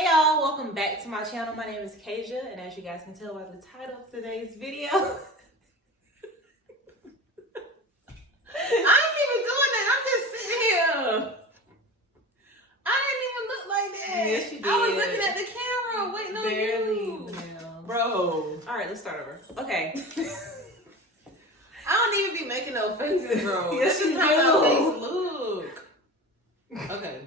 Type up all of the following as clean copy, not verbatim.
Hey y'all, welcome back to my channel. My name is Kasia, and as you guys can tell by the title of today's video, I ain't even doing that. I'm just sitting here. I didn't even look like that. Yes, you did. I was looking at the camera, waiting on Barely, you. bro. All right, let's start over. Okay. I don't even be making no faces, bro. Yes, That's just you how do. my face look. Okay.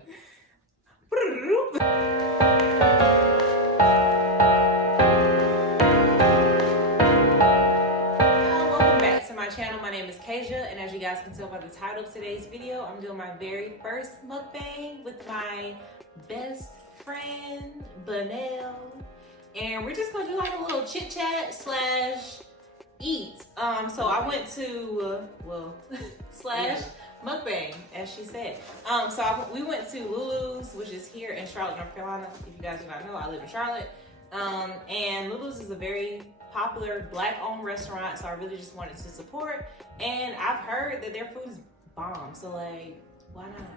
Welcome back to my channel. My name is Kasia, and as you guys can tell by the title of today's video, I'm doing my very first mukbang with my best friend, Benel. And we're just gonna do like a little chit-chat slash eat. So I went to, slash mukbang, as she said. We went to Lulus, which is here in Charlotte, North Carolina. If you guys do not know, I live in Charlotte. And Lulus is a very popular Black-owned restaurant, so I really just wanted to support. And I've heard that their food is bomb, so like, why not?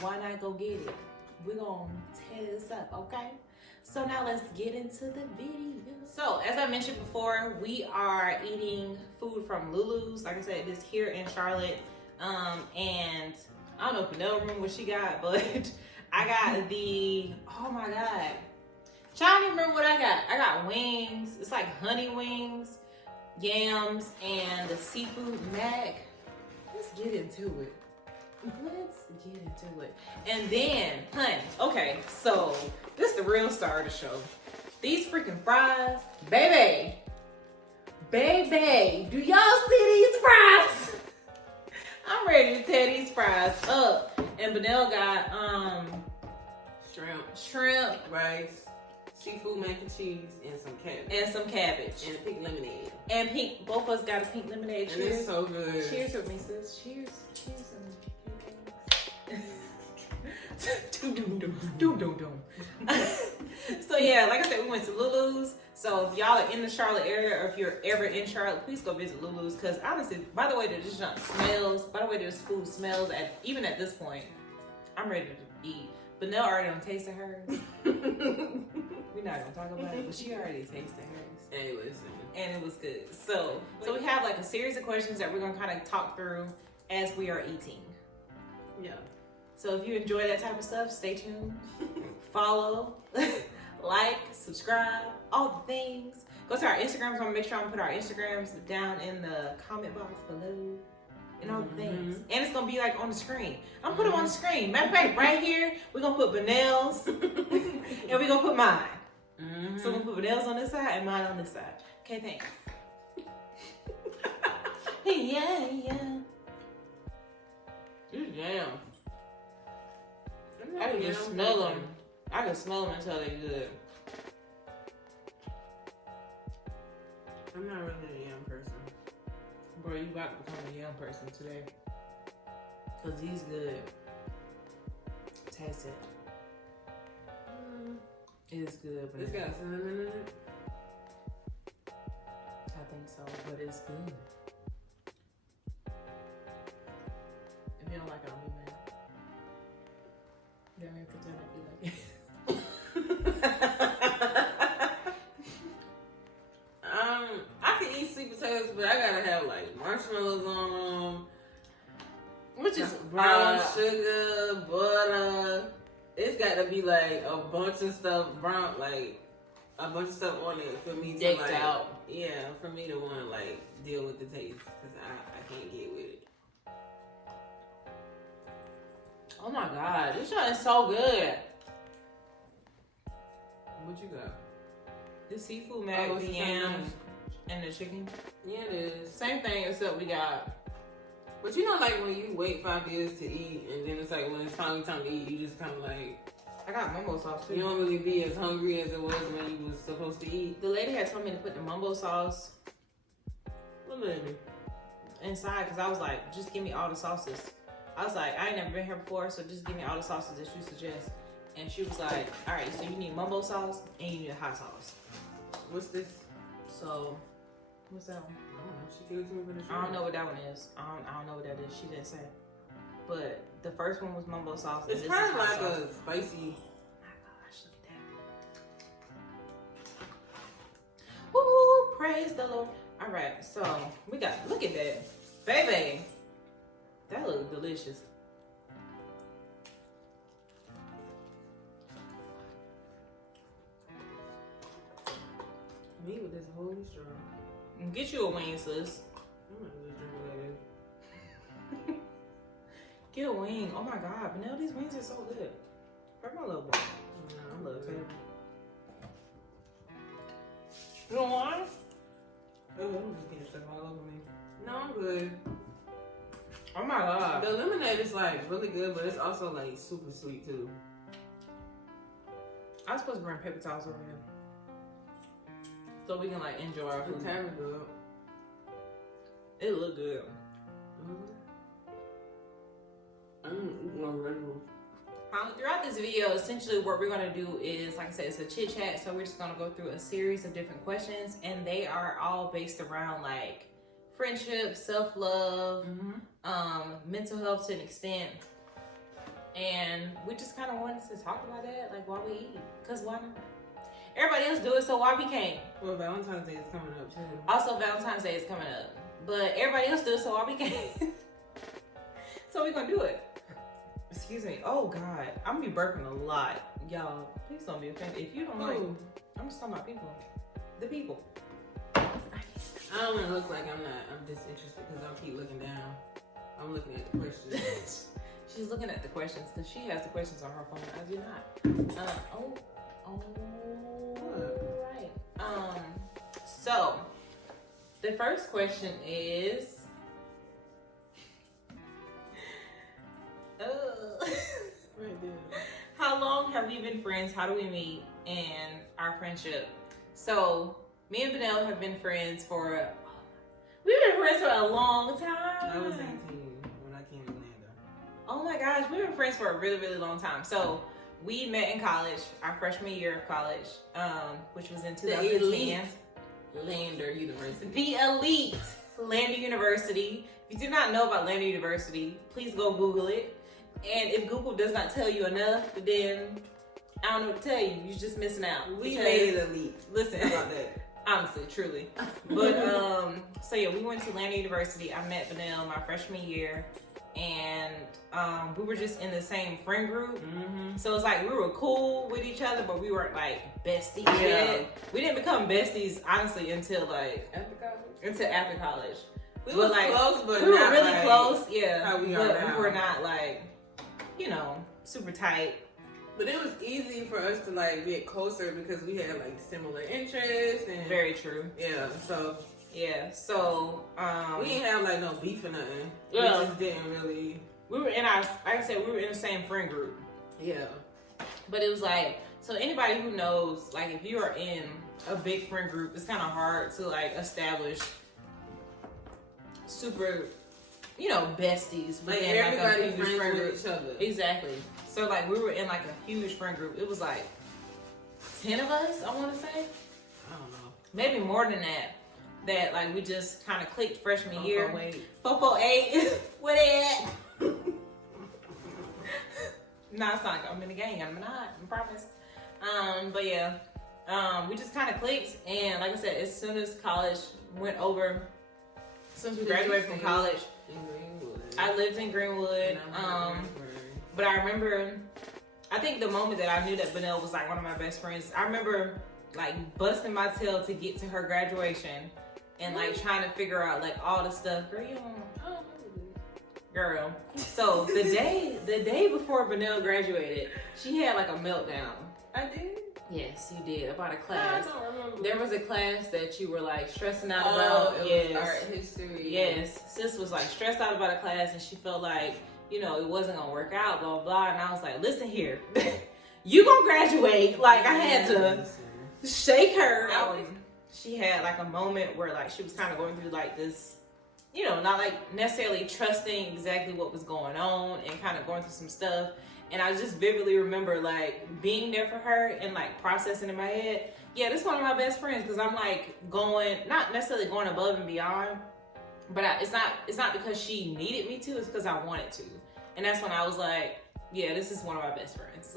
Why not go get it? We're gonna tear this up, okay? So now let's get into the video. So as I mentioned before, we are eating food from Lulus. Like I said, it's here in Charlotte. And I don't know if Penel remember what she got, but I got the, oh my God. I don't even remember what I got. I got wings. It's like honey wings, yams, and the seafood mac. Let's get into it. Let's get into it. And then, honey, okay, so this is the real star of the show. These freaking fries, baby, do y'all see these fries? I'm ready to tear these fries up. And Benel got shrimp, rice, seafood mac and cheese, and some cabbage. And a pink lemonade. And pink, both of us got a pink lemonade. And cheers. it's so good. Cheers with me, sis. Cheers. So yeah, like I said, we went to Lulus. So if y'all are in the Charlotte area, or if you're ever in Charlotte, please go visit Lulus. Because honestly, by the way that this junk smells, this food smells, even at this point, I'm ready to eat. But Nell already done tasted hers. We're not gonna talk about it, but she already tasted hers. And it was good. So we have like a series of questions that we're gonna kind of talk through as we are eating. Yeah. So if you enjoy that type of stuff, stay tuned. Follow, like, subscribe, all the things. Go to our Instagrams. I'm gonna make sure I'm gonna put our Instagrams down in the comment box below. And all the things. And it's gonna be like on the screen. I'm gonna put them on the screen. Matter of fact, right here, we're gonna put Benel's and we're gonna put mine. So we're gonna put Benel's on this side and mine on this side. Okay, thanks. Yeah. These jams. I can just smell them. I can smell them until they're good. I'm not really a yam person. Bro, you about to become a young person today. Cause these good. Taste it. It's good, but It's got cinnamon in it. I think so, but it's good. If you don't like it, I'll be mad. You don't even pretend like you like it. I can eat sweet potatoes, but I gotta have like marshmallows on them. Which is brown sugar, butter. It's got to be like a bunch of stuff on it for me to decked like out. Yeah, for me to want to like deal with the taste, because I can't get with it. Oh my God, this shit is so good. What you got? The seafood mac, the yams, and the chicken. Yeah, it is. Same thing, except we got. But you know, like when you wait 5 years to eat, and then it's like when it's finally time to eat, you just kind of like. I got mumbo sauce too. You don't really be as hungry as it was when you was supposed to eat. The lady had told me to put the mumbo sauce. What lady? Inside, because I was like, just give me all the sauces. I was like, I ain't never been here before, so just give me all the sauces that you suggest. And she was like, all right, so you need mumbo sauce and you need a hot sauce. What's this? So, what's that one? I don't know. She gave it to me for the show. I don't know what that one is. I don't know what that is. She didn't say. But the first one was mumbo sauce. It's probably like a spicy. Oh my gosh, look at that. Praise the Lord. All right, so we got, look at that. Baby, that looks delicious. Me with this holy straw. Get you a wing, sis. I'm not just drinking like this. Get a wing. Oh my God, but now these wings are so good. Where's my little boy? I love it. You don't want? Oh, I'm just getting stuff all over me. No, I'm good. Oh my God. The lemonade is like really good, but it's also like super sweet too. I was supposed to bring paper towels over here, so we can like enjoy our food. It's kind of good. It look good. Throughout this video, essentially what we're gonna do is, like I said, it's a chit chat. So we're just gonna go through a series of different questions, and they are all based around like friendship, self-love, mental health to an extent. And we just kind of wanted to talk about that, like why we eat, cause why not? Everybody else do it, so why we can't? Well, Valentine's Day is coming up too. Also, Valentine's Day is coming up, but everybody else do it, so why we can't? So we gonna do it. Excuse me. Oh God, I'm gonna be burping a lot, y'all. Please don't be offended. If you don't like, I'm just talking about people. The people. I don't want to look like I'm disinterested because I'll keep looking down. I'm looking at the questions. She's looking at the questions because she has the questions on her phone. I do not. Right. So the first question is, Right there. how long have we been friends? How do we meet? And our friendship. So me and Benel have been friends for, we've been friends for a long time. I was 18 when I came to Orlando. Oh my gosh, we've been friends for a really, really long time. So we met in college, our freshman year of college, which was in 2010. The elite Lander University. The elite Lander University. If you do not know about Lander University, please go Google it. And if Google does not tell you enough, then I don't know what to tell you. You're just missing out. We made it elite. Listen about that. Honestly, truly. But so yeah, we went to Lander University. I met Benel my freshman year, and we were just in the same friend group. So it's like we were cool with each other, but we weren't like besties yet. We didn't become besties honestly until like after college. We were like close, but we were not really like close. Yeah, how we are but now. we were not like, you know, super tight. But it was easy for us to like get closer because we had like similar interests and Very true. yeah. So Yeah. So we didn't have like no beef or nothing. Yeah. We just didn't really. we were in our, like I said, we were in the same friend group. Yeah. But it was like, so anybody who knows, like if you are in a big friend group, it's kind of hard to like establish super, you know, besties Like within everybody like a huge friends friend group. with each other. Exactly. So like we were in like a huge friend group. It was like 10 of us, I want to say. I don't know. Maybe more than that. That like we just kind of clicked freshman year. 448. 448. What it? No, it's not like I'm in the gang. I'm not. I promise. But yeah, we just kind of clicked, and like I said, as soon as college went over, as soon as we graduated from college, In Greenwood. I lived in Greenwood. But I remember, I think the moment that I knew that Benel was like one of my best friends, I remember like busting my tail to get to her graduation, and like trying to figure out like all the stuff. Girl, you don't. Girl. So the day before Benel graduated, she had like a meltdown. I did? Yes, you did, about a class. I don't remember. There was a class that you were like stressing out Oh, about. it was Yes. art history. Yes. Sis was like stressed out about a class, and she felt like, you know, it wasn't gonna work out, blah, blah, blah. And I was like, listen here, you gonna graduate. Like I had to shake her. She had like a moment where like she was kind of going through like this, you know, not like necessarily trusting exactly what was going on and kind of going through some stuff. And I just vividly remember like being there for her and like processing in my head, yeah, this is one of my best friends, because I'm like going, not necessarily going above and beyond, but it's not because she needed me to, it's because I wanted to. And that's when I was like, yeah, this is one of my best friends.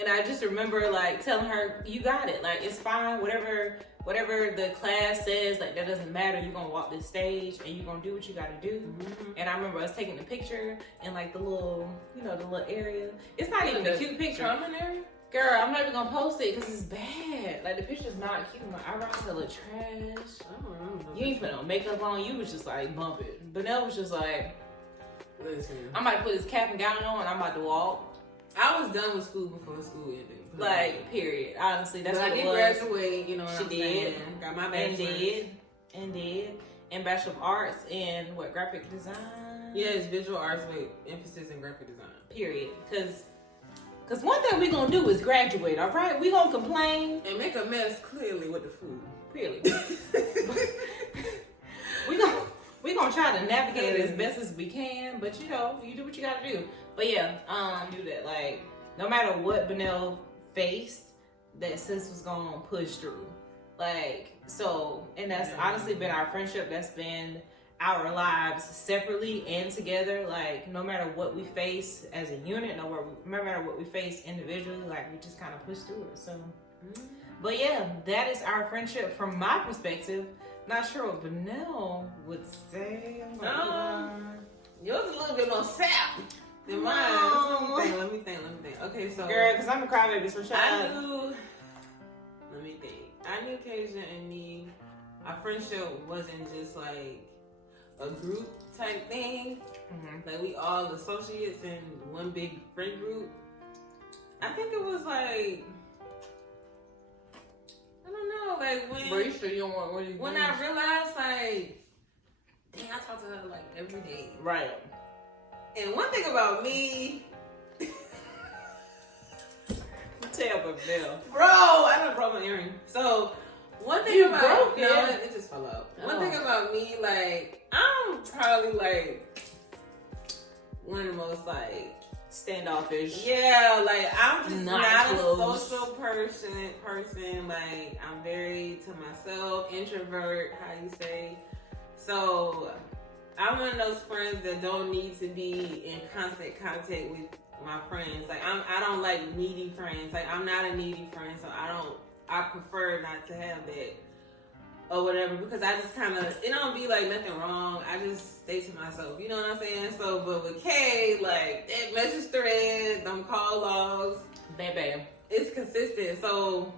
And I just remember like telling her, you got it. Like, it's fine. Whatever the class says, like, that doesn't matter. You're going to walk this stage and you're going to do what you got to do. Mm-hmm. And I remember us taking the picture in like the little, the little area. It's not even a cute picture. Common area? Girl, I'm not even going to post it because it's bad. Like, the picture's not cute. My eyebrows look trash. I don't remember. You ain't put no makeup on. You was just like, bump it. Benel was just like, listen, I might put this cap and gown on and I'm about to walk. I was done with school before school ended. Like, period. Honestly, that's what I did graduate, you know what I'm saying? Got my bachelor's. And did. And Bachelor of Arts in what, graphic design? Yes, visual arts with emphasis in graphic design. Period. Cause one thing we gonna do is graduate, all right? We gonna complain. And make a mess, clearly, with the food. Really. we gonna try to navigate it as best as we can, but you do what you gotta do. But yeah, do that. Like, no matter what Benel faced, that sis was gonna push through. Like, so, and that's honestly been our friendship. That's been our lives separately and together. Like, no matter what we face as a unit, no matter what we face individually, like, we just kind of push through it. So, but yeah, that is our friendship from my perspective. Not sure what Benel would say. Yours is a little bit more sap than mine. No. Let me think. Okay, so. Girl, because I'm a crybaby, so shut up. Let me think. I knew Kasia and me, our friendship wasn't just like a group type thing. Mm-hmm. Like, we all associates in one big friend group. I think it was like, I don't know, like when I realized, like, dang, I talk to her like every day. Right. And one thing about me, tell Benel. Bro, I done broke my earring. So one thing about it just fell out. One thing about me, like, I'm probably like one of the most like standoffish. Yeah, like, I'm just not close. A social person. Like, I'm very to myself, introvert, how you say. So I'm one of those friends that don't need to be in constant contact with my friends. Like, I don't like needy friends. Like, I'm not a needy friend, so I prefer not to have that or whatever, because I just kind of, it don't be like nothing wrong. I just stay to myself. You know what I'm saying? So, but with Kay, like, that message thread, them call logs, baby, it's consistent. So,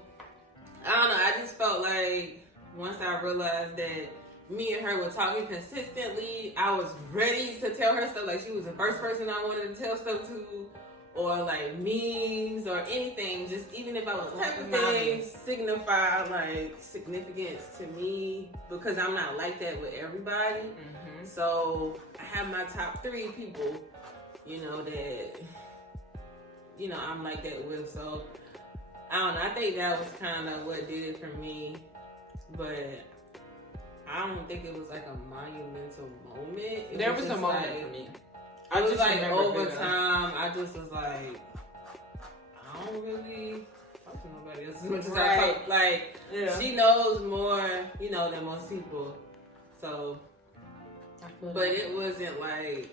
I don't know. I just felt like once I realized that me and her were talking consistently, I was ready to tell her stuff. Like, she was the first person I wanted to tell stuff to, or like memes or anything. Just even if I was typing things, signify like significance to me, because I'm not like that with everybody. Mm-hmm. So I have my top 3 people, that, I'm like that with. So I don't know. I think that was kind of what did it for me, but I don't think it was like a monumental moment. There was a moment for me. I was like, over time, I just was like, I don't really talk to nobody else as much as I talk. Like, she knows more, than most people. So, but it wasn't like,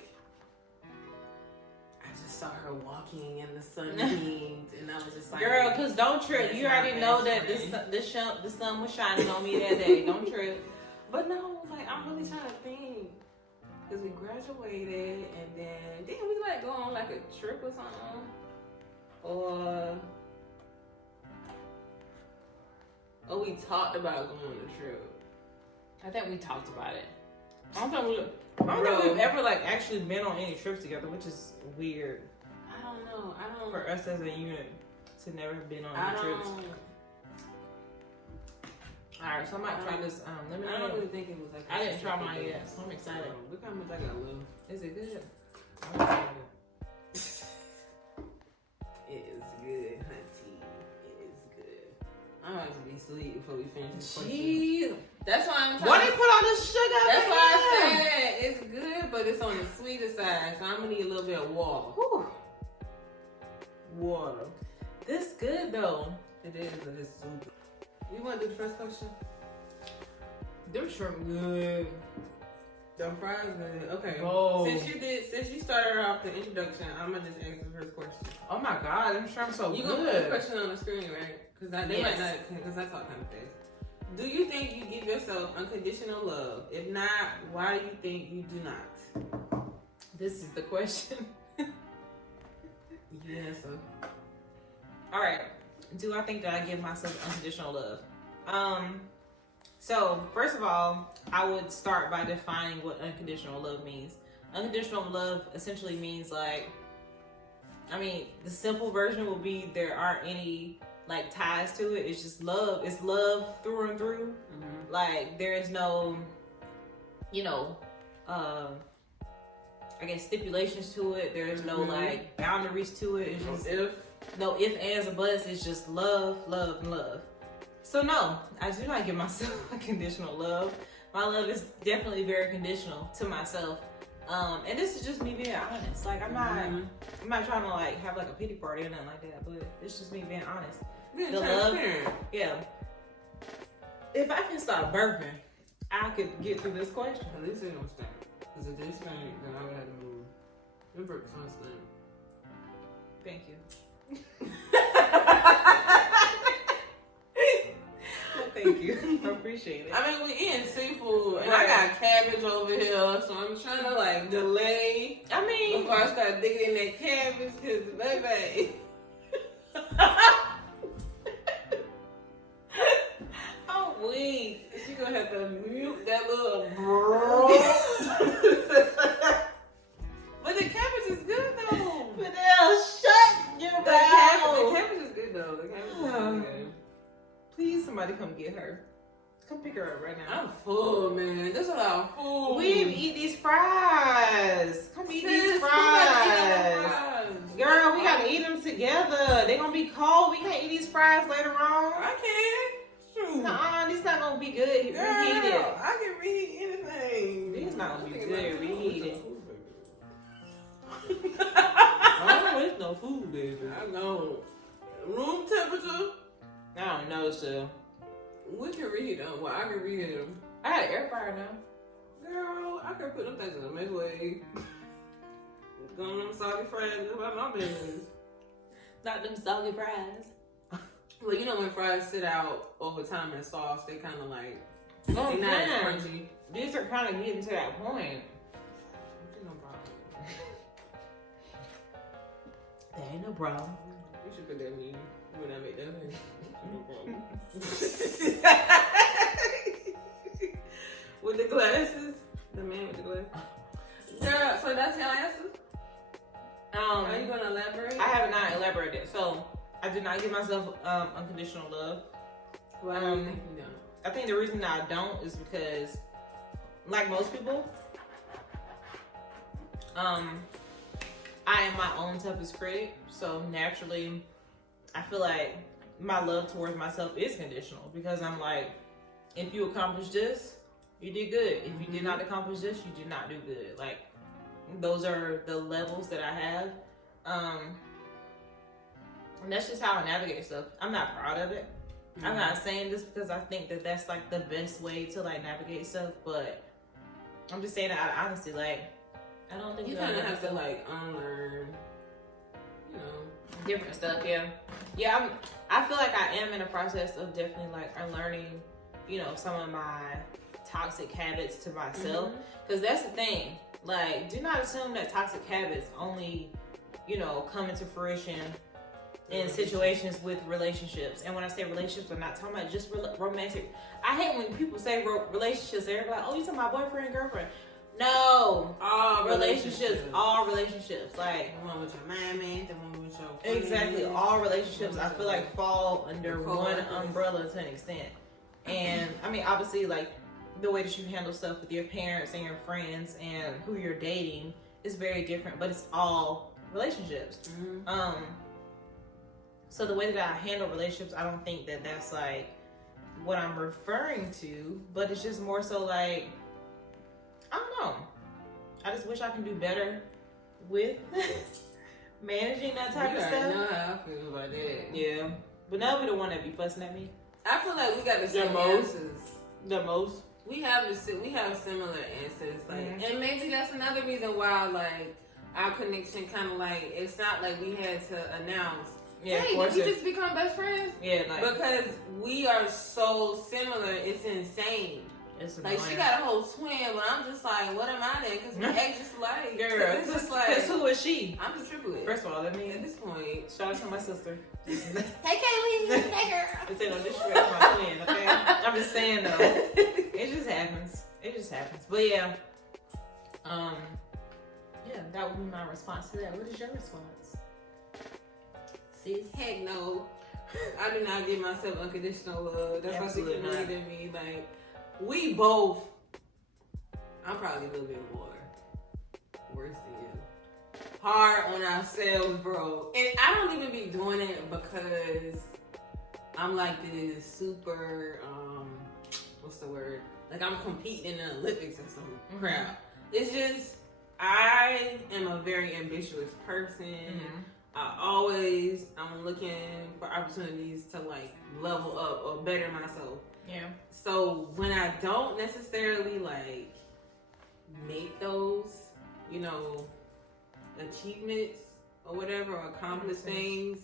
I just saw her walking in the sunbeams, and I was just like, girl, because don't trip. You already know that the sun was shining on me that day. Don't trip. But no, like, I'm really trying to think. Because we graduated, and then didn't we like go on like a trip or something? Or we talked about going on a trip. I think we talked about it. I don't think we've ever like actually been on any trips together, which is weird. I don't know. For us as a unit to never have been on any trips. Alright, so I might try this lemonade. I don't really think it was like, I didn't try mine yet, so I'm excited. Look how much I got left. Is it good? I'm excited. It is good, hunty. It is good. I'm about to be asleep before we finish this question. That's why I'm trying. Why they put all this sugar? That's why I said it's good, but it's on the sweeter side, so I'm gonna need a little bit of water. Whew. Water. This good though. It is, but it's super. You want to do the first question? Them shrimp good. The fries good. Okay. Oh. Since you started off the introduction, I'm gonna just ask the first question. Oh my God, I'm sure I'm so You good. gonna put the question on the screen, right? Because they Yes. might not, because I talk kind of fast. Do you think you give yourself unconditional love? If not, why do you think you do not? This is the question. Yeah, so. All right. Do I think that I give myself unconditional love? So first of all, I would start by defining what unconditional love means. Unconditional love essentially means like, I mean, the simple version will be there aren't any like ties to it. It's just love. It's love through and through. Mm-hmm. Like there is no, you know, I guess stipulations to it. There is no like boundaries to it. It's just no if, ands, or buts. It's just love, love, and love. So no, I do not give myself unconditional love. My love is definitely very conditional to myself. And this is just me being honest. Like I'm not trying to like have like a pity party or nothing like that, but it's just me being honest. The love, yeah. If I can stop burping, I could get through this question. At least it don't stink. Because if they stink, then I would have to move. Them burps don't stink. Thank you. Thank you. I appreciate it. I mean, we eating seafood, and I Right. got cabbage over here, so I'm trying to like delay I mean, before I start digging in that cabbage, because baby. I'm weak. She gonna have to mute that little But the cabbage is good though. Fidel, shut your The mouth. cabbage is good though. The cabbage is really good. Please, somebody come get her. Come pick her up right now. I'm full, man. There's a lot of food. We eat these fries. Come eat these Sis, fries. Girl, we gotta eat them together. They gonna be cold. We can't eat these fries later on. I can. Shoot. Nuh-uh, this not gonna be good. Girl, Reheated. I can reheat anything. These not gonna be I'm good. thinking Reheated. Oh, it's no food, baby. I know. Room temperature? I don't know, so. We can reheat them. Well, I can reheat them. I got an air fryer now. Girl, I can put them things in the microwave. Going them soggy fries about my business. Not them soggy fries. Well, you know when fries sit out over time in sauce, they kind of like, Oh, they not as man. crunchy. These are kind of getting to that point. No problem. There ain't no problem. You should put that in when I make that thing. No problem. With the glasses? The man with the glasses? Girl, so that's your answer? Are you gonna elaborate? I have not elaborated. So I do not give myself unconditional love. Why do you think you don't? I think the reason that I don't is because, like most people, I am my own toughest critic. So naturally, I feel like my love towards myself is conditional because I'm like, if you accomplish this, you did good. If you did not accomplish this, you did not do good. Like, those are the levels that I have. And that's just how I navigate stuff. I'm not proud of it. I'm not saying this because I think that that's like the best way to like navigate stuff, but I'm just saying it out of honesty. Like, I don't think You kind of have to like unlearn, you know, different stuff. Yeah, yeah. I feel like I am in a process of definitely like unlearning, you know, some of my toxic habits to myself. Because that's the thing. Like, do not assume that toxic habits only, you know, come into fruition in situations with relationships. And when I say relationships, I'm not talking about just romantic. I hate when people say relationships. They're like, oh, you talking about boyfriend, girlfriend. No. all Relationships. All relationships. Like, the one with your mammy, the one with your friends. exactly. All relationships, I feel like, fall under one umbrella to an extent. And, I mean, obviously, like, the way that you handle stuff with your parents and your friends and who you're dating is very different, but it's all relationships. So the way that I handle relationships, I don't think that that's like what I'm referring to, but it's just more so like, I don't know. I just wish I can do better with managing that type of stuff. I know how I feel about that. Yeah. But now we the one that be fussing at me. I feel like we got the same most. answers. The most. we have similar answers, like, and maybe that's another reason why, like, our connection kind of like, it's not like we had to announce, hey, did you just become best friends? Yeah, like, because we are so similar, it's insane. It's like, she got a whole twin, but I'm just like, what am I then? Because we act just like, girl, it's just like, because who is she? I'm the triplet. First of all, let me, at this point, shout out to my sister. Hey, Kaylee. Hey, girl. It's no disrespect to my twin, okay? I'm just saying, though. It just happens. It just happens. But yeah. Yeah, that would be my response to that. What is your response? Sis, heck no. I do not give myself unconditional love. That's why she can look at me. Like, we both, I'm probably a little bit more worse than you. Hard on ourselves, bro. And I don't even be doing it because I'm like this super, what's the word? Like, I'm competing in the Olympics or some crap. It's just, I am a very ambitious person. I'm looking for opportunities to like level up or better myself. Yeah. So when I don't necessarily like make those, you know, achievements or whatever, or accomplish things,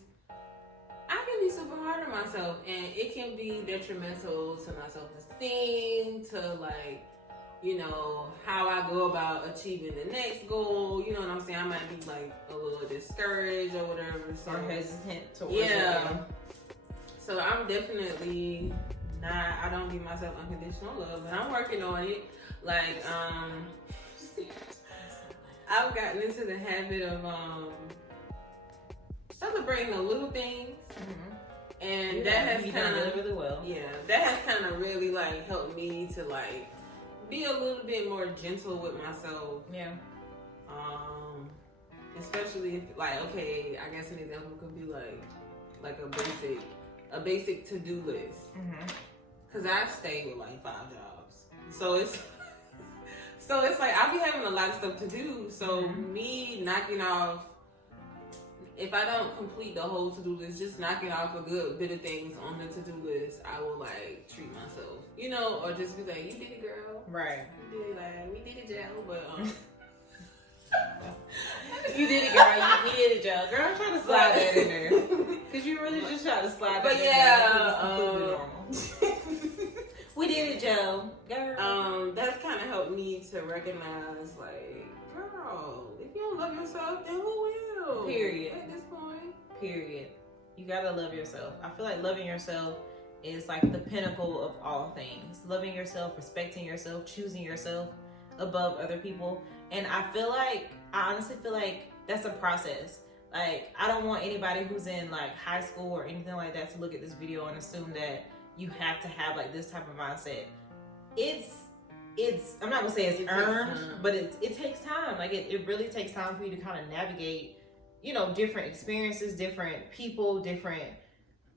I can be super hard on myself, and it can be detrimental to my self-esteem, to like, you know, how I go about achieving the next goal. You know what I'm saying? I might be like a little discouraged or whatever. So, or hesitant towards it. So I'm definitely not, I don't give myself unconditional love, but I'm working on it. Like, I've gotten into the habit of celebrating the little things. And that has kind of really well. Yeah, that has kind of really like helped me to like be a little bit more gentle with myself. Yeah. Especially if like, okay, I guess an example could be like a basic to-do list. Cause I stay with like 5 jobs, so it's like I be having a lot of stuff to do. So me knocking off, if I don't complete the whole to-do list, just knocking off a good bit of things on the to-do list, I will like treat myself, you know, or just be like, you did it, girl. Right. You did it, like, we did it, Joe, but you did it, girl. We did it, Joe. Girl, I'm trying to slide that in there. Cause you really just try to slide that in there. We did it, Joe. Girl. That's kind of helped me to recognize, like, girl, if you don't love yourself, then who will? Period. At this point. Period. You gotta love yourself. I feel like loving yourself is like the pinnacle of all things. Loving yourself, respecting yourself, choosing yourself above other people. And I honestly feel like that's a process. Like, I don't want anybody who's in like high school or anything like that to look at this video and assume that you have to have like this type of mindset. It's I'm not gonna say it's earned, but it takes time. Like it really takes time for you to kind of navigate, you know, different experiences, different people, different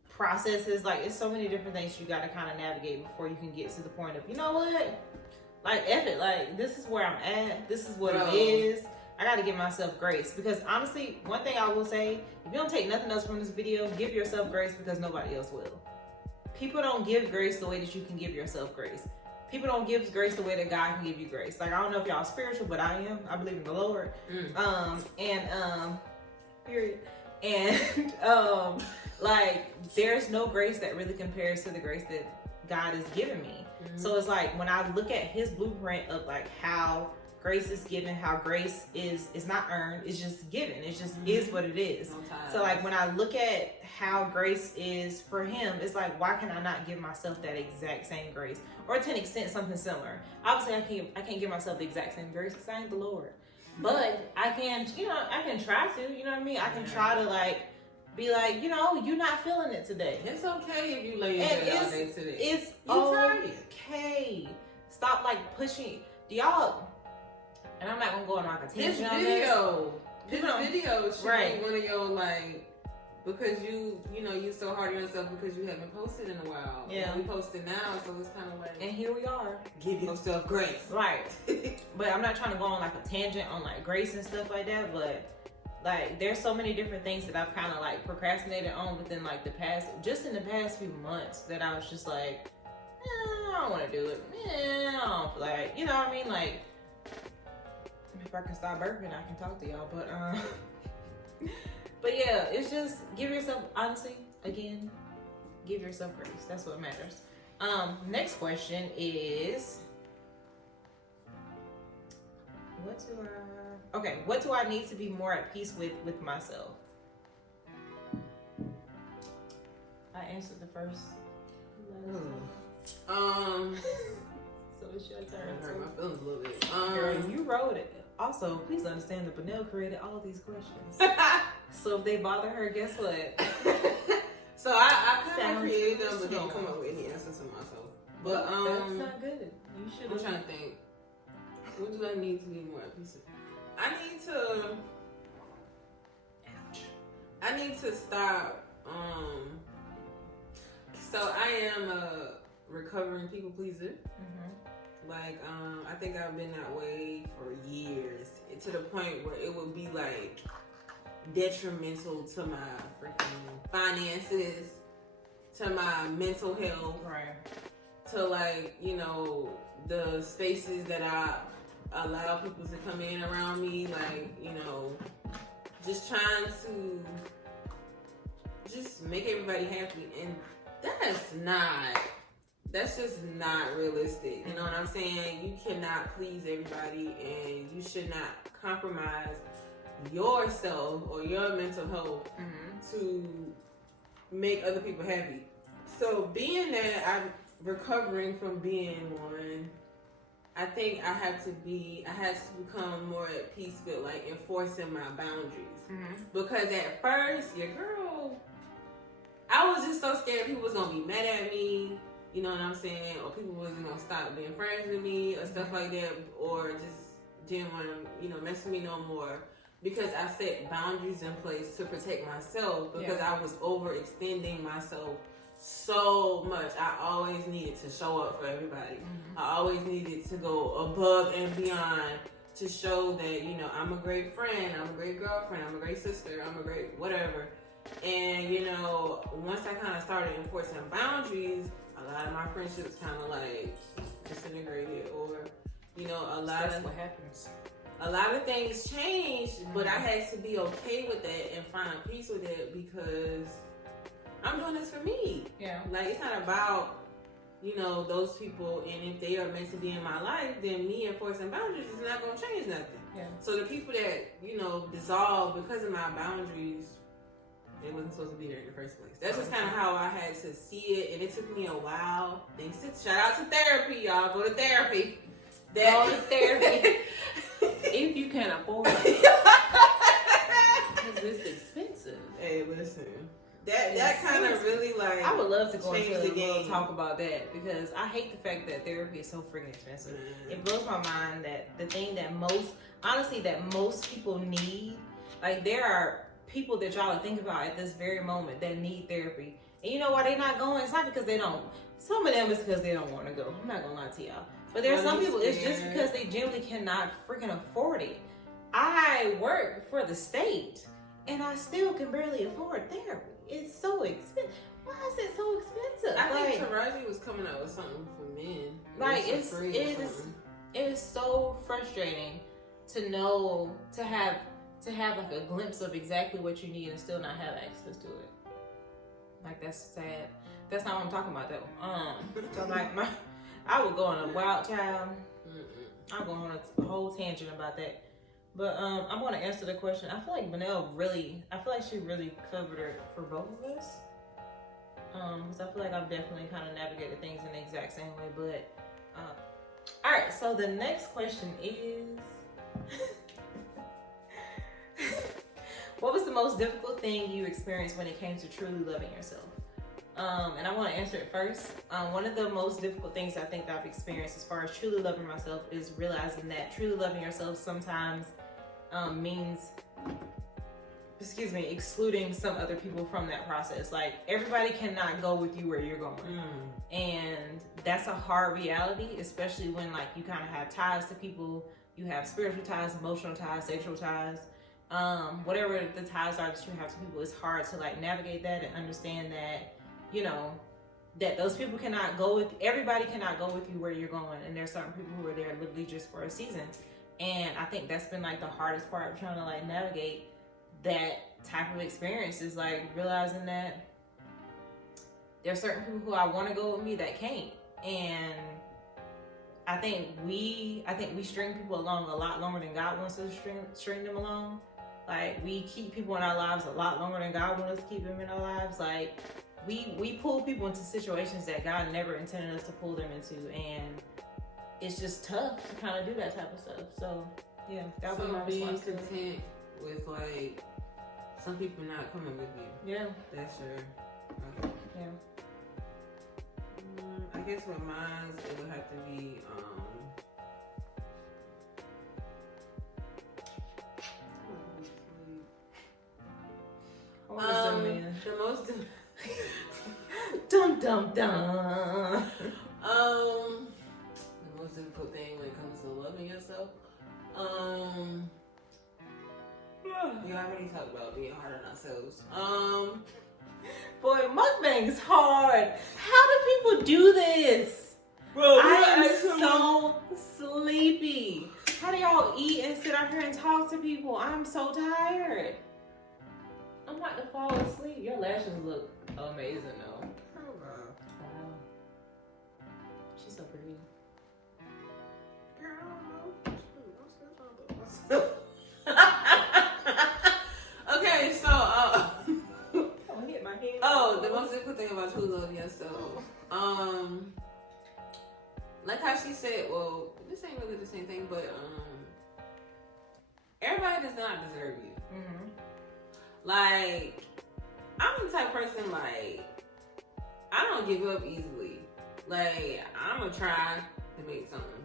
processes. Like, it's so many different things you got to kind of navigate before you can get to the point of, you know what, like, F it, like, this is where I'm at, this is what it is. I got to give myself grace, because honestly, one thing I will say, if you don't take nothing else from this video, give yourself grace, because nobody else will. People don't give grace the way that you can give yourself grace. People don't give grace the way that God can give you grace. Like, I don't know if y'all spiritual, but I am. I believe in the Lord. Period. And like, there's no grace that really compares to the grace that God has given me. So it's like, when I look at his blueprint of like how grace is given, how grace is not earned, it's just given. It just is what it is. So like, when I look at how grace is for him, it's like, why can I not give myself that exact same grace? Or to an extent, something similar. Obviously, I can't give myself the exact same grace because I ain't the Lord. But I can, you know, I can try to, you know what I mean? I can try to like, be like, you know, you're not feeling it today. It's okay if you lay in bed all day today. It's okay. Stop like pushing. Do y'all, and I'm not gonna go on like a tangent on this. This video should be one of your like, because you know, you so hard on yourself because you haven't posted in a while. Yeah. We posted now, so it's kind of like, and here we are. Give yourself grace. Right. But I'm not trying to go on like a tangent on like grace and stuff like that, but like, there's so many different things that I've kind of like procrastinated on within like in the past few months, that I was just like, I don't want to do it. I don't feel like, you know what I mean? Like, if I can stop burping, I can talk to y'all. But yeah, it's just give yourself, honestly, again, give yourself grace. That's what matters. Next question is, what do I need to be more at peace with myself? I answered the first. So it's your turn. I hurt my feelings a little bit. Girl, you wrote it. Also, please understand that Benel created all of these questions. So if they bother her, guess what? So I kind of created them, but didn't come up with any answers to myself. But that's not good. You should. I'm trying to think. What do I need to be more at peace with? I need to stop. So I am a recovering people pleaser. Like, I think I've been that way for years, to the point where it would be like detrimental to my freaking finances, to my mental health, right? To, like, you know, the spaces that I allow people to come in around me, like, you know, just trying to just make everybody happy, and that's just not realistic. You know what I'm saying? You cannot please everybody, and you should not compromise yourself or your mental health to make other people happy. So being that I'm recovering from being one, I think I had to become more at peace with, like, enforcing my boundaries. Because at first, your girl, I was just so scared people was gonna be mad at me, you know what I'm saying, or people wasn't gonna stop being friends with me or stuff like that, or just didn't want to, you know, mess with me no more, because I set boundaries in place to protect myself, because I was overextending myself so much. I always needed to show up for everybody. I always needed to go above and beyond to show that, you know, I'm a great friend, I'm a great girlfriend, I'm a great sister, I'm a great whatever. And, you know, once I kind of started enforcing boundaries, a lot of my friendships kind of like disintegrated, or, you know, That's what happens. A lot of things changed, but I had to be okay with that and find peace with it, because I'm doing this for me. Yeah. Like, it's not about, you know, those people, and if they are meant to be in my life, then me enforcing boundaries is not going to change nothing. Yeah. So the people that, you know, dissolve because of my boundaries, they wasn't supposed to be there in the first place. That's just kind of how I had to see it, and it took me a while. Shout out to therapy, y'all. Go to therapy. Go to therapy. If you can afford it. Because it's expensive. Hey, listen. That kind of really, like, I would love to go into the game. and talk about that, because I hate the fact that therapy is so freaking expensive. It blows my mind that the thing that most people need, like, there are people that y'all think about at this very moment that need therapy. And you know why they're not going? It's not because they don't. Some of them is because they don't want to go. I'm not going to lie to y'all. But there's some people, it's just because they generally cannot freaking afford it. I work for the state, and I still can barely afford therapy. It's so expensive. Why is it so expensive? I think Taraji was coming out with something for men. Like, it is so frustrating to know, to have like a glimpse of exactly what you need and still not have access to it. Like, that's sad. That's not what I'm talking about though. So like I would go on a wild child. I'll go on a whole tangent about that. But I'm going to answer the question. I feel like she really covered it for both of us. Because I feel like I've definitely kind of navigated things in the exact same way. But all right, so the next question is, what was the most difficult thing you experienced when it came to truly loving yourself? And I want to answer it first. One of the most difficult things I think that I've experienced as far as truly loving myself is realizing that truly loving yourself sometimes means, excluding some other people from that process. Like, everybody cannot go with you where you're going. And that's a hard reality, especially when, like, you kind of have ties to people. You have spiritual ties, emotional ties, sexual ties. Whatever the ties are that you have to people, it's hard to, like, navigate that and understand that, you know, that those people cannot go with, everybody cannot go with you where you're going. And there's certain people who are there literally just for a season. And I think that's been like the hardest part of trying to like navigate that type of experience, is like realizing that there are certain people who I want to go with me that can't. And I think we string people along a lot longer than God wants us to string them along. Like, we keep people in our lives a lot longer than God wants us to keep them in our lives. Like, we pull people into situations that God never intended us to pull them into, and it's just tough to kind of do that type of stuff. So yeah, that was my being response to it. content with like some people not coming with you. Yeah, That's your okay. yeah. I guess with mine, it would have to be the most dum dum dum. the most difficult thing when it comes to loving yourself. We already talked about being hard on ourselves. Boy, mukbang is hard. How do people do this? Bro, I am so sleepy. How do y'all eat and sit out here and talk to people? I'm so tired. I'm about to fall asleep. Your lashes look amazing though. Wow. She's so pretty. Okay, so the most difficult thing about who love yourself. Like how she said, well, this ain't really the same thing, but everybody does not deserve you. Mm-hmm. Like, I'm the type of person, like, I don't give up easily. Like, I'm gonna try to make something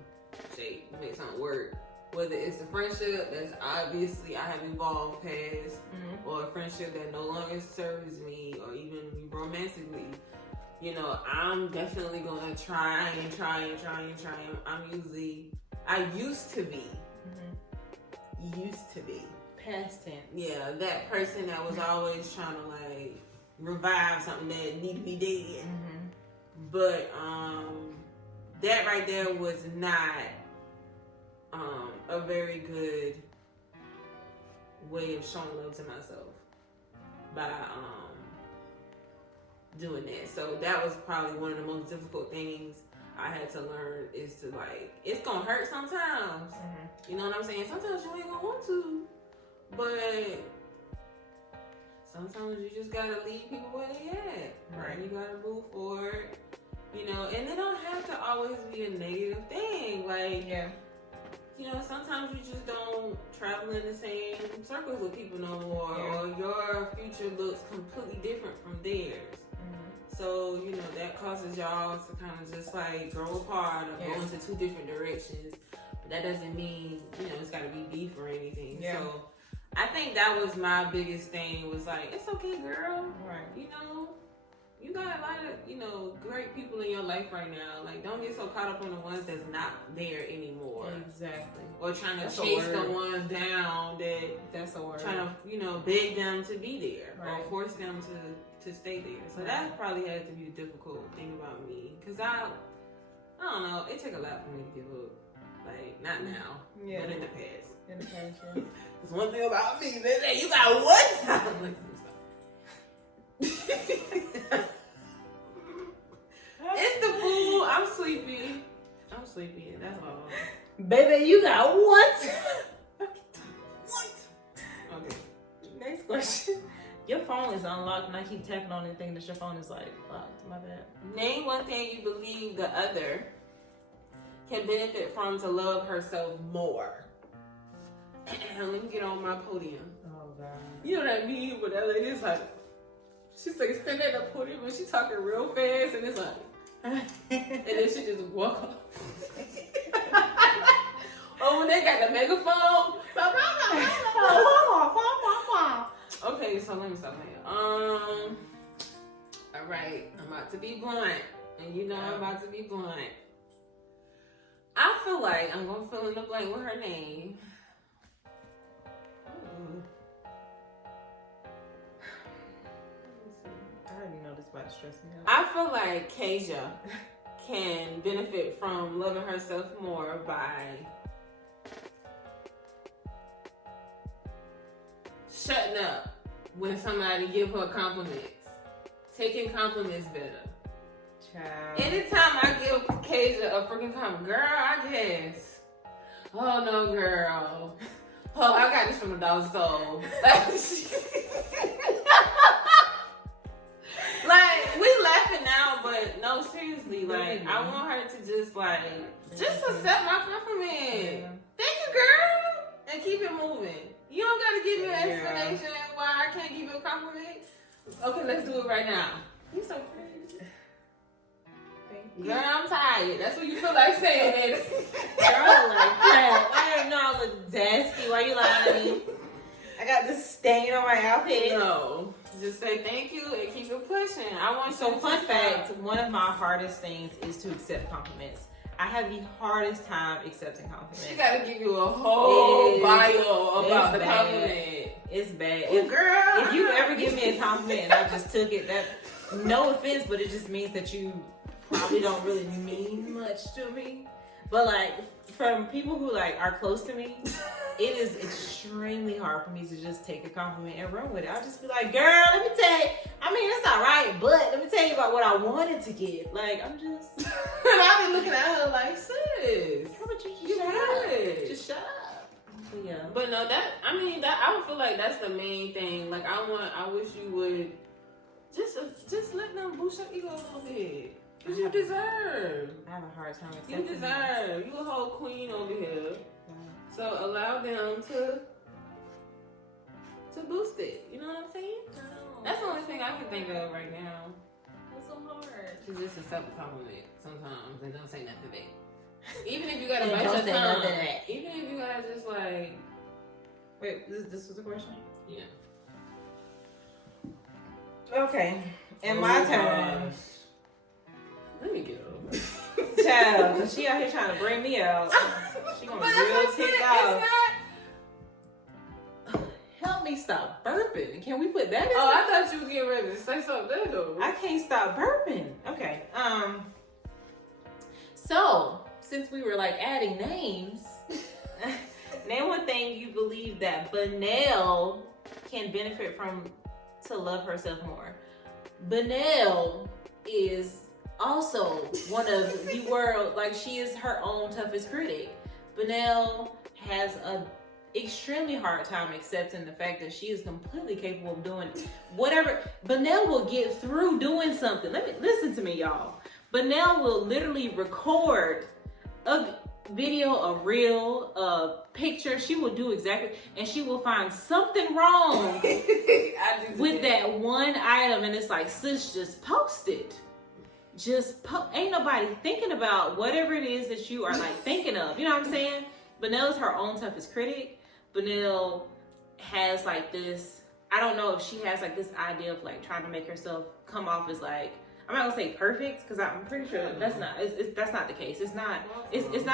shape, make something work. Whether it's a friendship that's obviously I have evolved past, or a friendship that no longer serves me, or even romantically, you know, I'm definitely gonna try. I used to be Past tense. yeah, that person that was always trying to like revive something that need to be dead. But that right there was not a very good way of showing love to myself by doing that. So that was probably one of the most difficult things I had to learn, is to like, it's gonna hurt sometimes. You know what I'm saying? Sometimes you ain't gonna want to, but sometimes you just gotta leave people where they at. Right. You gotta move forward. You know, and it don't have to always be a negative thing. Like, yeah. You know, sometimes you just don't travel in the same circles with people no more, or your future looks completely different from theirs. So, you know, that causes y'all to kind of just like grow apart or go into two different directions. But that doesn't mean, you know, it's got to be beef or anything. Yeah. So I think that was my biggest thing, was like, it's okay, girl. Right. You know, you got a lot of, you know, great people in your life right now. Like, don't get so caught up on the ones that's not there anymore. Exactly. Or trying to chase the ones down that's a word. trying to, you know, beg them to be there, right, or force them to stay there. So that probably had to be the difficult thing about me, because I don't know, it took a lot for me to give up. Like, not now, but in the past. In the past, yeah. There's one thing about me, baby, you got one time. It's the food. I'm sleepy. And that's all. Baby, you got what? What? Okay. Next question. Your phone is unlocked and I keep tapping on anything that your phone is like locked. My bad. Name one thing you believe the other can benefit from to love herself more. Let me get on my podium. Oh, God. You know what I mean? But that lady's like, she's like standing at the podium and she's talking real fast, and it's like, and then she just walk off. Oh, when they got the megaphone. Okay, so let me stop here. All right, I'm about to be blunt, and you know I'm about to be blunt. I feel like I'm gonna fill in the blank with her name. I already know this about to stress me out. I feel like Kasia can benefit from loving herself more by shutting up when somebody give her compliments. Taking compliments better. Child. Anytime I give Kasia a freaking compliment, girl, I guess. Oh no, girl. Oh, I got this from the dollar store. Like, we laughing now, but no, seriously, like, I want her to just accept my compliment. Yeah. Thank you, girl, and keep it moving. You don't gotta give me an explanation why I can't give you a compliment. Okay, let's do it right now. You so pretty. Girl, I'm tired. That's what you feel like saying it. Girl, like, I didn't know I look dusty. Why you lying to me? I got this stain on my outfit. No. Just say thank you and keep it pushing. I want So fun fact, one of my hardest things is to accept compliments. I have the hardest time accepting compliments. She gotta give you a whole bio about the bad. compliment. It's bad. Girl. If you ever give me a compliment and I just took it, that no offense, but it just means that you probably don't really mean much to me. But like from people who like are close to me, it is extremely hard for me to just take a compliment and run with it. I'll just be like, girl, let me tell you. I mean, it's all right, but let me tell you about what I wanted to get. Like, I'm just. And I've been looking at her like, sis. How about you just You shut good. up? Just shut up. But yeah. But no, I would feel like that's the main thing. Like, I wish you would just let them boost your ego a little bit. Because you deserve. I have a hard time You accepting deserve. You a whole queen over here. So allow them to boost it. You know what I'm saying? That's the only thing I can think of right now. It's so hard. To just accept a compliment sometimes and don't say nothing back. Even if you gotta And bite don't your say tongue. nothing back. Even if you gotta just like. Wait, this was the question? Yeah. Okay. And my turn. Let me get over. Child, she out here trying to bring me out. She gonna be real ticked off. Help me stop burping. Can we put that in? Oh, I thought you was getting ready to say something there though. I can't stop burping. Okay. So since we were like adding names, name one thing you believe that Benel can benefit from to love herself more. Benel is also one of the world, like she is her own toughest critic. Benel has a extremely hard time accepting the fact that she is completely capable of doing whatever. Benel will get through doing something. Listen to me, y'all. Benel will literally record a video, a reel, a picture. She will do exactly, and she will find something wrong with that one item, and it's like, sis, just post it. Ain't nobody thinking about whatever it is that you are like thinking of. You know what I'm saying? Benel is her own toughest critic. Benel has like this, I don't know if she has like this idea of like trying to make herself come off as like, I'm not gonna say perfect, because I'm pretty sure that's not the case. It's not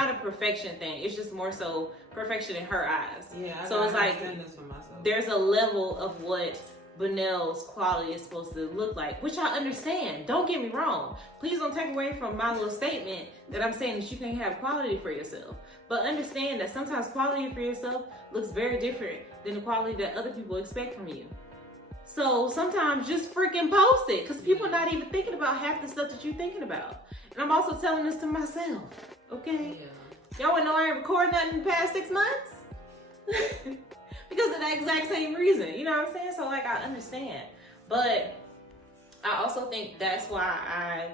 a perfection thing. It's just more so perfection in her eyes. Yeah. So it's like this for myself. There's a level of what Benel's quality is supposed to look like, which I understand. Don't get me wrong. Please don't take away from my little statement that I'm saying that you can have quality for yourself. But understand that sometimes quality for yourself looks very different than the quality that other people expect from you. So sometimes just freaking post it, because people are not even thinking about half the stuff that you're thinking about. And I'm also telling this to myself, okay? Yeah. Y'all wanna know I ain't recorded nothing in the past 6 months? Because of that exact same reason, you know what I'm saying? So like, I understand. But I also think that's why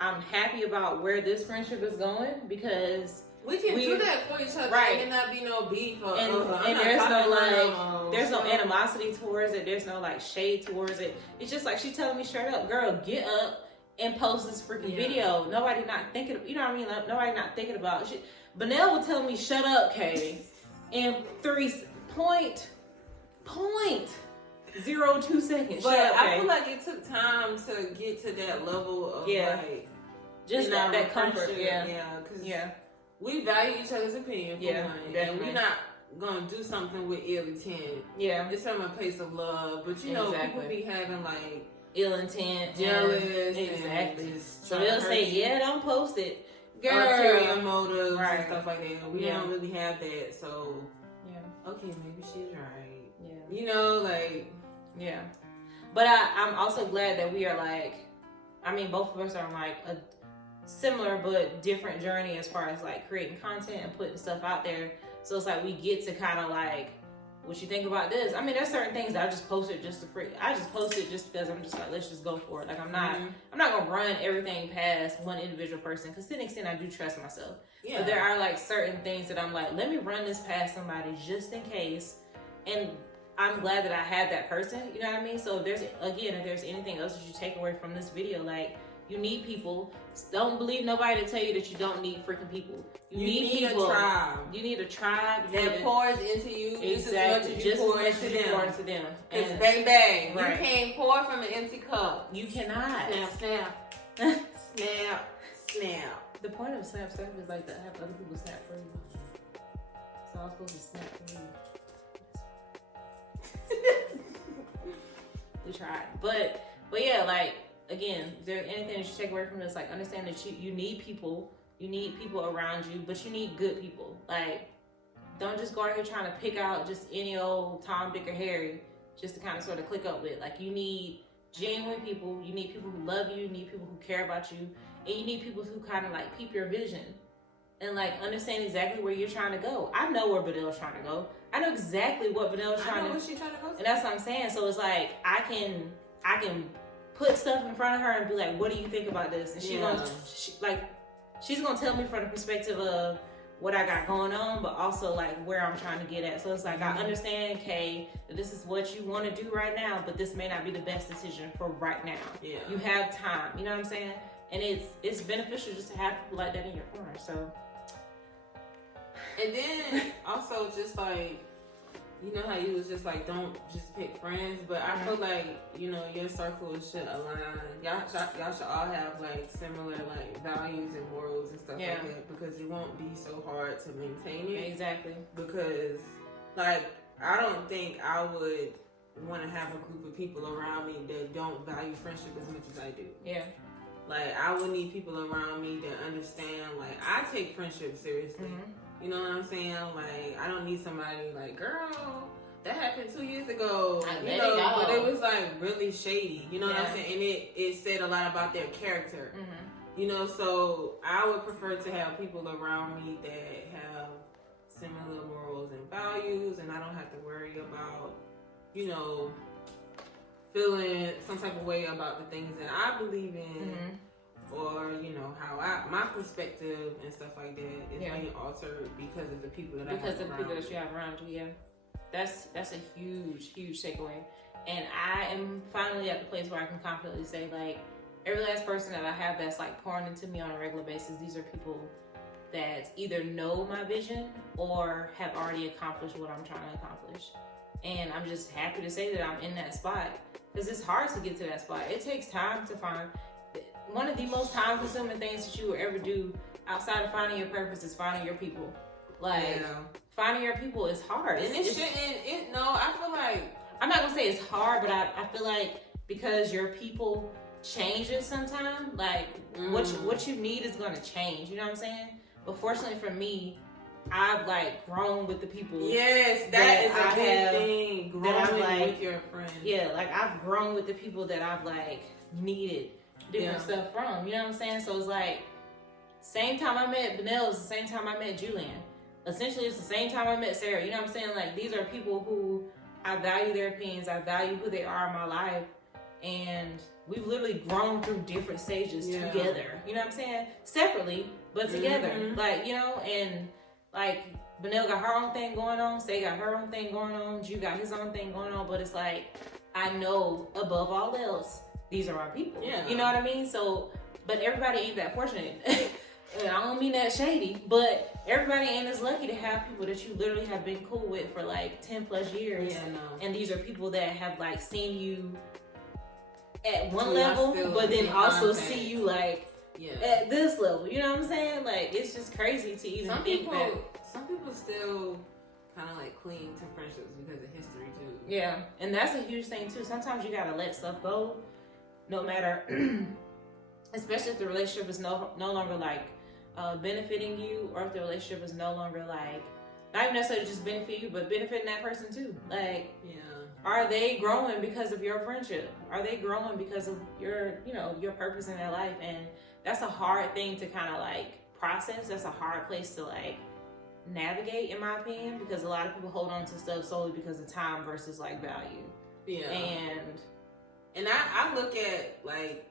I'm happy about where this friendship is going, because we can do that for each other. Right. And there not be no beef. And there's no like, there's no animosity towards it. There's no like shade towards it. It's just like, she's telling me straight up, girl, get up and post this freaking video. Nobody not thinking, you know what I mean? Like, nobody not thinking about shit. Benel would tell me, shut up, Katie, in 3.02 seconds. But Shut up, I Katie. feel like it took time to get to that level of like, just that comfort. Yeah, because we value each other's opinion for one, and we're not gonna do something with ill intent. Yeah, it's from a place of love. But you know, people be having like ill intent, jealous, exactly. And so they'll say, "Yeah, don't post it, girl." Ulterior motives right. and stuff like that. We don't really have that, so okay, maybe she's right. Yeah, you know, like But I'm also glad that we are like, I mean, both of us are on like a similar but different journey as far as like creating content and putting stuff out there. So it's like we get to kind of like, what you think about this? I mean, there's certain things that I just posted just to free. I just posted just because I'm just like, let's just go for it. Like I'm not gonna run everything past one individual person, because to an extent I do trust myself. Yeah. But there are like certain things that I'm like, let me run this past somebody just in case. And I'm glad that I had that person. You know what I mean? So if there's anything else that you take away from this video, like, you need people. Don't believe nobody to tell you that you don't need freaking people. You need people. A tribe. You need a tribe that pours into you exactly. just as much as you pour into them. It's bang bang. Right. You can't pour from an empty cup. You cannot. Snap. Snap. The point of snap is like to have other people snap for you. So I'm supposed to snap for you. We tried, but yeah, like. Again, if there's anything that you take away from this, like, understand that you need people. You need people around you, but you need good people. Like, don't just go out here trying to pick out just any old Tom, Dick, or Harry just to kind of sort of click up with. Like, you need genuine people. You need people who love you. You need people who care about you. And you need people who kind of, like, peep your vision and, like, understand exactly where you're trying to go. I know where Benel's trying to go. I know exactly what Benel's trying to go. I know where she's trying to go. And that's what I'm saying. So it's like, I can put stuff in front of her and be like, what do you think about this? And she's gonna tell me from the perspective of what I got going on, but also like where I'm trying to get at. So it's like, I understand, Kay, that this is what you want to do right now, but this may not be the best decision for right now. Yeah. You have time, you know what I'm saying? And it's beneficial just to have people like that in your corner. So, and then also just like, you know how you was just like, don't just pick friends, but I feel like, you know, your circle should align. Y'all should all have like similar like values and morals and stuff like that, because it won't be so hard to maintain it. Exactly. Because like, I don't think I would want to have a group of people around me that don't value friendship as much as I do. Yeah. Like, I would need people around me that understand, like, I take friendship seriously. You know what I'm saying? Like, I don't need somebody like, girl, that happened 2 years ago. You know, but it was like really shady. You know what I'm saying? And it said a lot about their character. You know, so I would prefer to have people around me that have similar morals and values, and I don't have to worry about, you know, feeling some type of way about the things that I believe in. Or, you know, how my perspective and stuff like that is being altered because of the people that I have around. Because of the people that you have around you, That's a huge takeaway. And I am finally at the place where I can confidently say, like, every last person that I have that's, like, pouring into me on a regular basis, these are people that either know my vision or have already accomplished what I'm trying to accomplish. And I'm just happy to say that I'm in that spot. Because it's hard to get to that spot. It takes time to find... One of the most time-consuming things that you will ever do outside of finding your purpose is finding your people. Like, finding your people is hard. And I feel like... I'm not going to say it's hard, but I feel like because your people changes sometimes, like, what you need is going to change. You know what I'm saying? But fortunately for me, I've, like, grown with the people. Yes, that is a good thing. Growing with your friends. Yeah, like, I've grown with the people that I've, like, needed different stuff from, you know what I'm saying? So it's like, same time I met Benel is the same time I met Julian. Essentially, it's the same time I met Sarah. You know what I'm saying? Like, these are people who I value their opinions, I value who they are in my life, and we've literally grown through different stages together. You know what I'm saying? Separately, but together. Like, you know, and like, Benel got her own thing going on, Say got her own thing going on, Ju got his own thing going on, but it's like, I know above all else, these are our people. Yeah. You know what I mean? So, but everybody ain't that fortunate. I don't mean that shady, but everybody ain't as lucky to have people that you literally have been cool with for like 10 plus years. Yeah, no. And these are people that have like seen you at one level, but then also see you like at this level. You know what I'm saying? Like, it's just crazy to even think that. Some people still kind of like cling to friendships because of history too. Yeah, and that's a huge thing too. Sometimes you gotta let stuff go no matter, especially if the relationship is no longer like benefiting you, or if the relationship is no longer like, not even necessarily just benefit you, but benefiting that person too. Like, yeah. Are they growing because of your friendship? Are they growing because of your, your purpose in their life? And that's a hard thing to kind of like process. That's a hard place to like navigate, in my opinion, because a lot of people hold on to stuff solely because of time versus like value. Yeah. And I look at like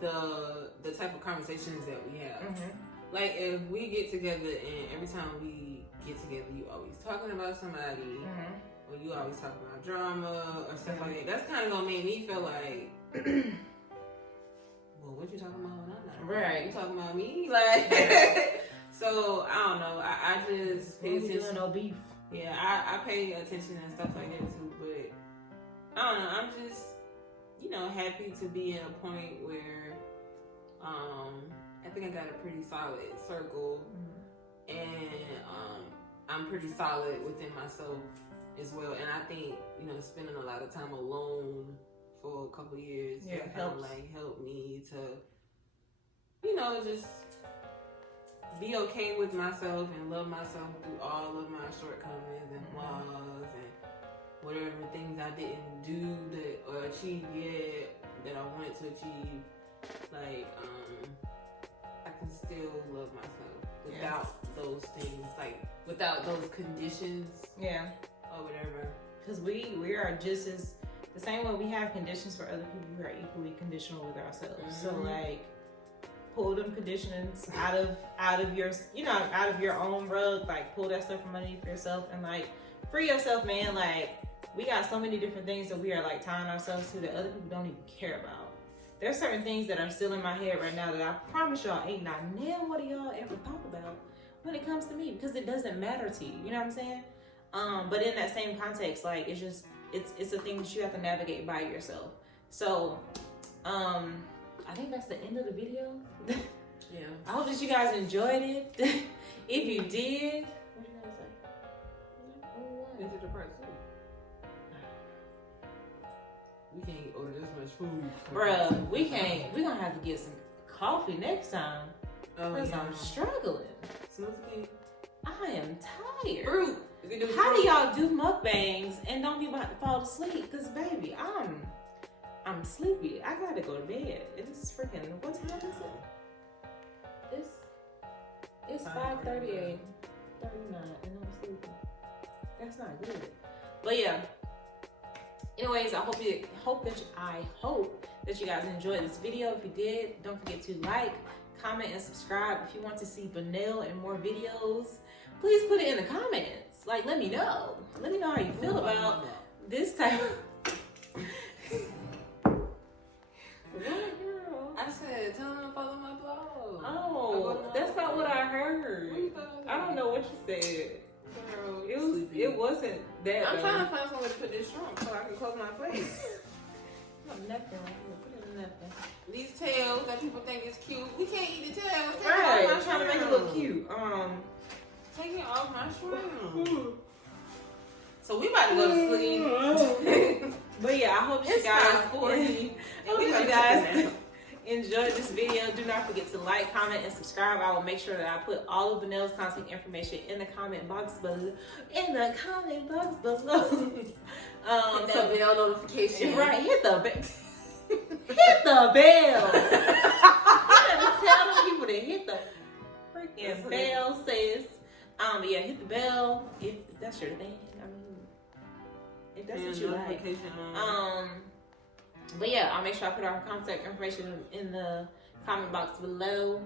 the type of conversations that we have. Mm-hmm. Like if we get together and every time we get together, you always talking about somebody, or you always talking about drama or stuff like that. That's kind of gonna make me feel like, well, what you talking about when I'm not? Right. You talking about me? Like, so I don't know. I just pay attention. Doing no beef. Yeah, I pay attention and stuff like that too. But I don't know. I'm just, happy to be at a point where, I think I got a pretty solid circle, and I'm pretty solid within myself as well. And I think, spending a lot of time alone for a couple years helped me to, just be okay with myself and love myself through all of my shortcomings and flaws and whatever things I didn't do or achieve yet that I wanted to achieve. Like, I can still love myself without those things, like without those conditions. Yeah. Or whatever. Because we are just as, the same way we have conditions for other people, we are equally conditional with ourselves. So like, pull them conditions out of your, out of your own rug. Like, pull that stuff from underneath yourself and like free yourself, man. Like, we got so many different things that we are like tying ourselves to that other people don't even care about. There's certain things that are still in my head right now that I promise y'all ain't not damn what y'all ever thought about when it comes to me, because it doesn't matter to you. You know what I'm saying? But in that same context, like, it's just, it's a thing that you have to navigate by yourself. So, I think that's the end of the video. Yeah. I hope that you guys enjoyed it. If you did, what you gonna say? Into the part 2. We can't order this much food. Bruh, we can't. We're gonna have to get some coffee next time. Because I'm struggling. Smoothie. I am tired. Fruit. How do y'all do mukbangs and don't be about to fall asleep? Because baby, I'm sleepy. I gotta go to bed. It's freaking, what time is it? It's 5:38, 39, and I'm sleepy. That's not good. But yeah. Anyways, I hope that you guys enjoyed this video. If you did, don't forget to like, comment, and subscribe. If you want to see Benel and more videos, please put it in the comments. Like, let me know. Let me know how you feel about this type of... What, girl? I said, tell them to follow my blog. Oh, that's not what I heard. I don't know what you said. Girl, It wasn't that. I'm trying to find somewhere to put this shrimp so I can close my plate. Nothing. Put it in nothing. These tails that people think is cute, we can't eat the tails. Right, I'm trying to make it look cute. Take it off my shrimp. So we about to go to sleep. But yeah, I hope you guys enjoyed this video. Do not forget to like, comment, and subscribe. I will make sure that I put all of Benel's contact information in the comment box below. Hit the bell notification. Right, hit the bell. Hit the bell. You gotta tell them people to hit the freaking bell, sis. But yeah, hit the bell if that's your thing. I mean, if that's what you like. But yeah, I'll make sure I put our contact information in the comment box below.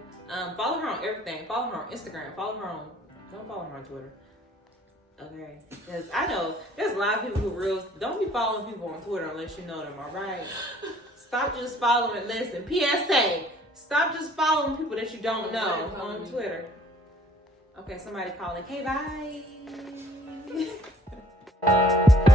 Follow her on everything. Follow her on Instagram. Don't follow her on Twitter. Okay? Because I know there's a lot of people who don't be following people on Twitter unless you know them, alright? Stop just following. Listen, PSA. Stop just following people that you don't know on Twitter. Okay, somebody calling. Okay, bye.